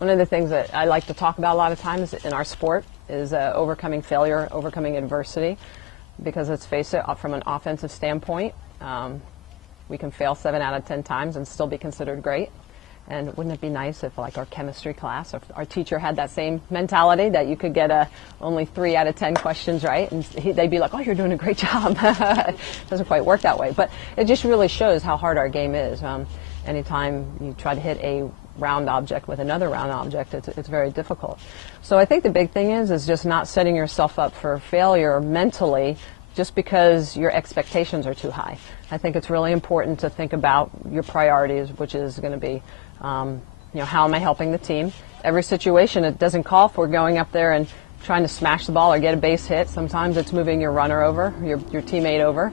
One of the things that I like to talk about a lot of times in our sport is overcoming failure, overcoming adversity, because let's face it, from an offensive standpoint, we can fail 7 out of 10 times and still be considered great. And wouldn't it be nice if, like, our chemistry class, if our teacher had that same mentality, that you could get only 3 out of 10 questions right, and they'd be like, oh, you're doing a great job. It doesn't quite work that way. But it just really shows how hard our game is. Anytime you try to hit a round object with another round object, it's very difficult. So I think the big thing is just not setting yourself up for failure mentally just because your expectations are too high. I think it's really important to think about your priorities, which is going to be, how am I helping the team? Every situation, it doesn't call for going up there and trying to smash the ball or get a base hit. Sometimes it's moving your runner over, your teammate over.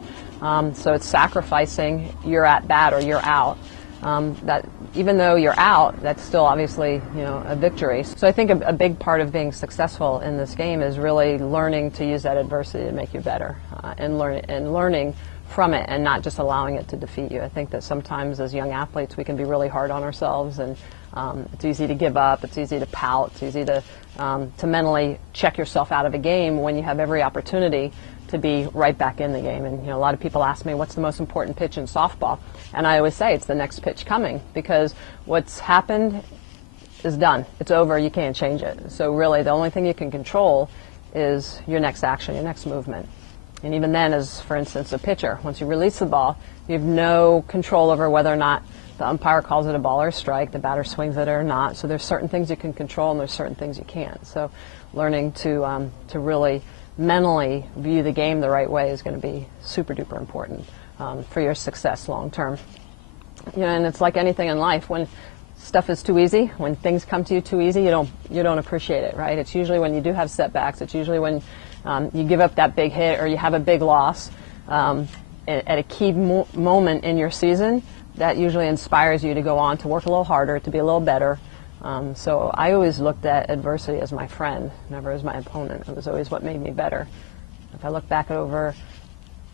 So it's sacrificing your at bat or your out. That even though you're out, that's still obviously a victory. So I think a big part of being successful in this game is really learning to use that adversity to make you better, and learning from it, and not just allowing it to defeat you. I think that sometimes as young athletes we can be really hard on ourselves, and it's easy to give up, it's easy to pout, it's easy to mentally check yourself out of a game when you have every opportunity to be right back in the game. And a lot of people ask me, what's the most important pitch in softball? And I always say it's the next pitch coming, because what's happened is done. It's over. You can't change it. So really the only thing you can control is your next action, your next movement. And even then, as for instance a pitcher, once you release the ball, you have no control over whether or not the umpire calls it a ball or a strike, the batter swings it or not. So there's certain things you can control and there's certain things you can't. So learning to really mentally view the game the right way is going to be super duper important for your success long term. And it's like anything in life, when stuff is too easy, when things come to you too easy, you don't appreciate it, right? It's usually when you do have setbacks, it's usually when you give up that big hit or you have a big loss at a key moment in your season, that usually inspires you to go on to work a little harder, to be a little better. So I always looked at adversity as my friend, never as my opponent. It was always what made me better. If I look back over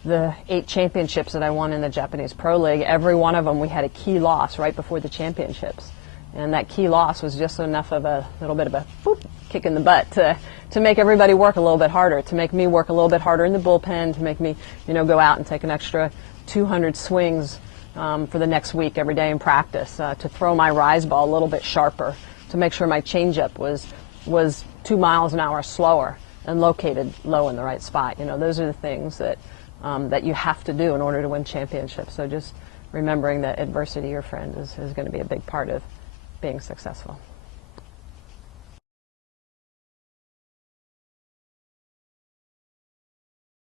the 8 championships that I won in the Japanese Pro League, every one of them we had a key loss right before the championships. And that key loss was just enough of a little bit of a kick in the butt to make everybody work a little bit harder, to make me work a little bit harder in the bullpen, to make me go out and take an extra 200 swings for the next week every day in practice, to throw my rise ball a little bit sharper, to make sure my changeup was 2 miles an hour slower and located low in the right spot. Those are the things that you have to do in order to win championships. So just remembering that adversity, your friend, is going to be a big part of being successful.